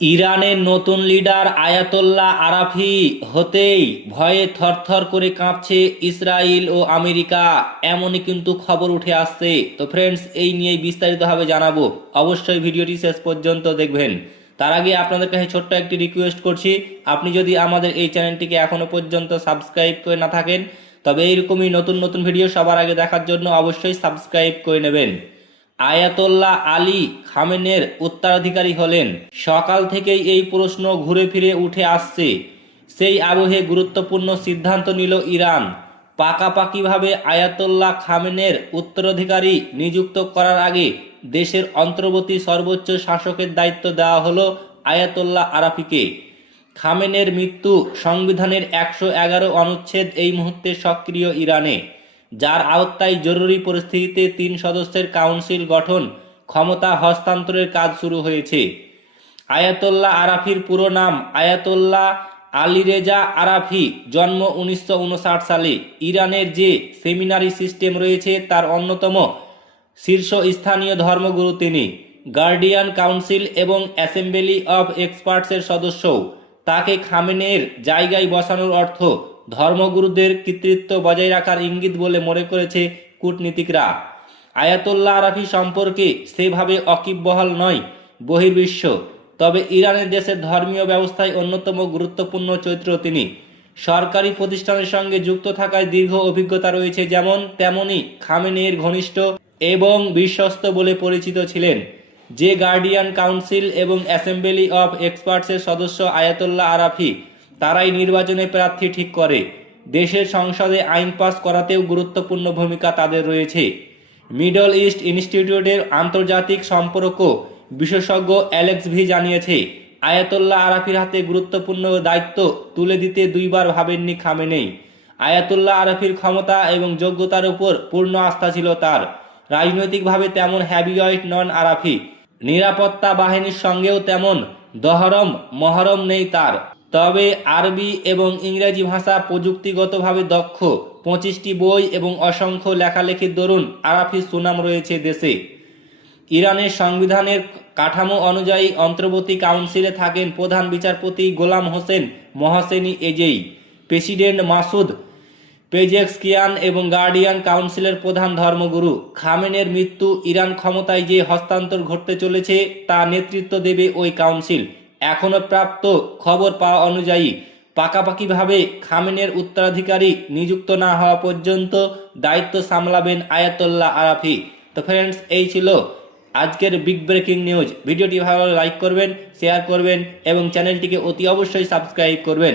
ইরানের নতুন leader আয়াতোল্লাহ Arafi হতেই ভয়ে থরথর করে কাঁপছে ইসরায়েল ও আমেরিকা, এমনই কিন্তু খবর উঠে আসছে। তো ফ্রেন্ডস, এই নিয়েই বিস্তারিতভাবে জানাবো, অবশ্যই ভিডিওটি শেষ পর্যন্ত দেখবেন। তার আগে আপনাদের কাছে ছোট্ট একটি রিকোয়েস্ট করছি, আপনি যদি আমাদের এই চ্যানেলটিকে এখনো পর্যন্ত সাবস্ক্রাইব করে না থাকেন, তবে এইরকমই নতুন নতুন ভিডিও সবার আগে দেখার জন্য অবশ্যই সাবস্ক্রাইব করে নেবেন। আয়াতোল্লাহ আলী খামেনের উত্তরাধিকারী হলেন, সকাল থেকেই এই প্রশ্ন ঘুরে ফিরে উঠে আসছে। সেই আবহে গুরুত্বপূর্ণ সিদ্ধান্ত নিল ইরান। পাকাপাকিভাবে আয়াতোল্লাহ খামেনের উত্তরাধিকারী নিযুক্ত করার আগে দেশের অন্তর্বর্তী সর্বোচ্চ শাসকের দায়িত্ব দেওয়া হলো আয়াতোল্লাহ আরাফিকে। খামেনের মৃত্যু সংবিধানের 111 অনুচ্ছেদ এই মুহূর্তে সক্রিয় ইরানে, যার আওতায় জরুরি পরিস্থিতিতে 3 সদস্যের কাউন্সিল গঠন ক্ষমতা হস্তান্তরের কাজ শুরু হয়েছে। আয়াতোল্লাহ আরাফির পুরো নাম আয়াতোল্লাহ আলীরেজা আরাফি, জন্ম 1959 সালে। ইরানের যে সেমিনারি সিস্টেম রয়েছে তার অন্যতম শীর্ষস্থানীয় ধর্মগুরু তিনি। গার্ডিয়ান কাউন্সিল এবং অ্যাসেম্বলি অব এক্সপার্টসের সদস্যও। তাকে খামেনের জায়গায় বসানোর অর্থ ধর্মগুরুদের কর্তৃত্ব বজায় রাখার ইঙ্গিত বলে মনে করেছে কূটনীতিকরা। আয়াতোল্লাহ আরাফি সম্পর্কে সেভাবে ওয়াকিবহাল নয় বহির্বিশ্ব, তবে ইরানের দেশের ধর্মীয় ব্যবস্থায় অন্যতম গুরুত্বপূর্ণ চরিত্র তিনি। সরকারি প্রতিষ্ঠানের সঙ্গে যুক্ত থাকায় দীর্ঘ অভিজ্ঞতা রয়েছে, যেমন তেমনি খামেনেইর ঘনিষ্ঠ এবং বিশ্বস্ত বলে পরিচিত ছিলেন। যে গার্ডিয়ান কাউন্সিল এবং অ্যাসেম্বলি অব এক্সপার্টসের সদস্য আয়াতোল্লাহ আরাফি, তারাই নির্বাচনে প্রার্থী ঠিক করে। দেশের সংসদে আইন পাস করাতেও গুরুত্বপূর্ণ ভূমিকা তাদের রয়েছে। মিডল ইস্ট ইনস্টিটিউটের আন্তর্জাতিক সম্পর্ক বিশেষজ্ঞ অ্যালেক্স ভি জানিয়েছে, আয়াতোল্লাহ আরাফির হাতে গুরুত্বপূর্ণ দায়িত্ব তুলে দিতে দুইবার ভাবেননি খামেনেই। আয়াতোল্লাহ আরাফির ক্ষমতা এবং যোগ্যতার উপর পূর্ণ আস্থা ছিল তার। রাজনৈতিকভাবে তেমন হ্যাভিওয়েট নন আরাফি, নিরাপত্তা বাহিনীর সঙ্গেও তেমন দহরম মহরম নেই তার। তবে আরবি এবং ইংরেজি ভাষা প্রযুক্তিগতভাবে দক্ষ। 25টি বই এবং অসংখ্য লেখালেখির দরুন আরাফির সুনাম রয়েছে দেশে। ইরানের সংবিধানের কাঠামো অনুযায়ী অন্তর্বর্তী কাউন্সিলে থাকেন প্রধান বিচারপতি গোলাম হোসেন মহসেনি এজেই, প্রেসিডেন্ট মাসুদ পেজেক্সকিয়ান এবং গার্ডিয়ান কাউন্সিলের প্রধান ধর্মগুরু। খামেনের মৃত্যু ইরান ক্ষমতায় যে হস্তান্তর ঘটতে চলেছে তা নেতৃত্ব দেবে ওই কাউন্সিল। এখনও প্রাপ্ত খবর পাওয়া অনুযায়ী পাকাপাকিভাবে খামেনের উত্তরাধিকারী নিযুক্ত না হওয়া পর্যন্ত দায়িত্ব সামলাবেন আয়াতোল্লাহ আরাফি। তো ফ্রেন্ডস, এই ছিল আজকের বিগ ব্রেকিং নিউজ। ভিডিওটি ভালো লাইক করবেন, শেয়ার করবেন এবং চ্যানেলটিকে অতি অবশ্যই সাবস্ক্রাইব করবেন।